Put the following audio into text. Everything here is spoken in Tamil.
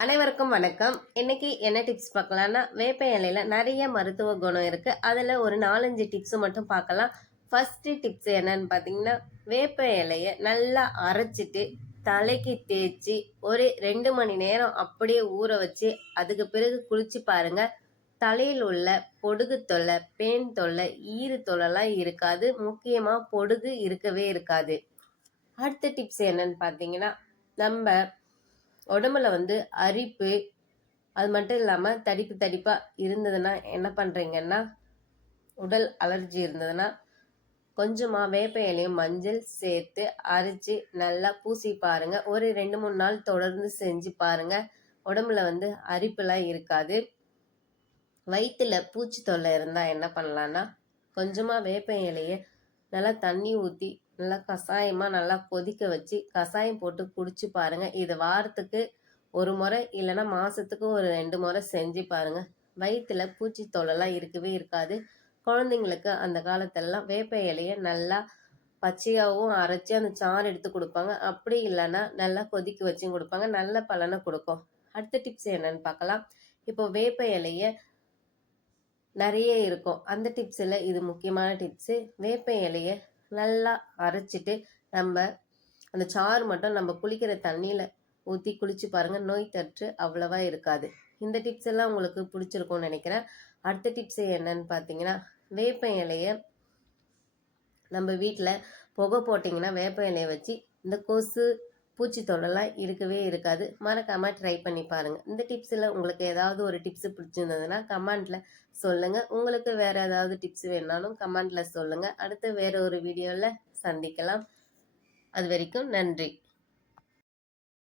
அனைவருக்கும் வணக்கம். இன்னைக்கு என்ன டிப்ஸ் பார்க்கலாம்னா, வேப்ப இலையில நிறைய மருத்துவ குணம் இருக்கு. அதுல ஒரு 4-5 டிப்ஸ் மட்டும் பார்க்கலாம். ஃபர்ஸ்ட் டிப்ஸ் என்னன்னு பார்த்தீங்கன்னா, வேப்ப இலைய நல்லா அரைச்சிட்டு தலைக்கு தேய்ச்சி ஒரு 2 மணி நேரம் அப்படியே ஊற வச்சு அதுக்கு பிறகு குளிச்சு பாருங்க. தலையில் உள்ள பொடுகு தொல்லை, பேன் தொல்லை, ஈறு தொல்லைலாம் இருக்காது. முக்கியமா பொடுகு இருக்கவே இருக்காது. அடுத்த டிப்ஸ் என்னன்னு பார்த்தீங்கன்னா, நம்ம உடம்புல அரிப்பு, அது மட்டும் இல்லாமல் தடிப்பு தடிப்பாக இருந்ததுன்னா என்ன பண்ணுறீங்கன்னா, உடல் அலர்ஜி இருந்ததுன்னா கொஞ்சமாக வேப்ப இலையும் மஞ்சள் சேர்த்து அரைச்சி நல்லா பூசி பாருங்க. ஒரு 2-3 நாள் தொடர்ந்து செஞ்சு பாருங்க. உடம்புல அரிப்புலாம் இருக்காது. வயிற்றுல பூச்சி தொல்லை இருந்தால் என்ன பண்ணலான்னா, கொஞ்சமாக வேப்ப இலையை நல்லா தண்ணி ஊற்றி நல்லா கஷாயமாக நல்லா கொதிக்க வச்சு கஷாயம் போட்டு குடிச்சு பாருங்க. இது வாரத்துக்கு ஒரு முறை இல்லைன்னா மாதத்துக்கு ஒரு 2 முறை செஞ்சு பாருங்க. வயிற்றுல பூச்சி தொல்லைலாம் இருக்கவே இருக்காது. குழந்தைங்களுக்கு அந்த காலத்திலலாம் வேப்ப இலையை நல்லா பச்சையாகவும் அரைச்சி அந்த சாறு எடுத்து கொடுப்பாங்க. அப்படி இல்லைன்னா நல்லா கொதிக்க வச்சும் கொடுப்பாங்க. நல்ல பலனை கொடுக்கும். அடுத்த டிப்ஸ் என்னன்னு பார்க்கலாம். இப்போ வேப்ப இலையை நிறைய இருக்கும். அந்த டிப்ஸில் இது முக்கியமான டிப்ஸு. வேப்ப இலையை நல்லா அரைச்சிட்டு நம்ம அந்த சாறு மட்டும் நம்ம குளிக்கிற தண்ணியில் ஊற்றி குளிச்சு பாருங்கள். நோய் தொற்று அவ்வளவா இருக்காது. இந்த டிப்ஸ் எல்லாம் உங்களுக்கு பிடிச்சிருக்கும்னு நினைக்கிறேன். அடுத்த டிப்ஸ் என்னன்னு பார்த்தீங்கன்னா, வேப்ப இலையை நம்ம வீட்டில் புகை போட்டிங்கன்னா வேப்ப இலையை வச்சு இந்த கொசு பூச்சி தொல்லைலாம் இருக்கவே இருக்காது. மறக்காமல் ட்ரை பண்ணி பாருங்கள். இந்த டிப்ஸில் உங்களுக்கு ஏதாவது ஒரு டிப்ஸ் பிடிச்சிருந்ததுன்னா கமெண்ட்டில் சொல்லுங்கள். உங்களுக்கு வேறு ஏதாவது டிப்ஸ் வேணாலும் கமெண்ட்டில் சொல்லுங்கள். அடுத்து வேறு ஒரு வீடியோவில் சந்திக்கலாம். அது வரைக்கும் நன்றி.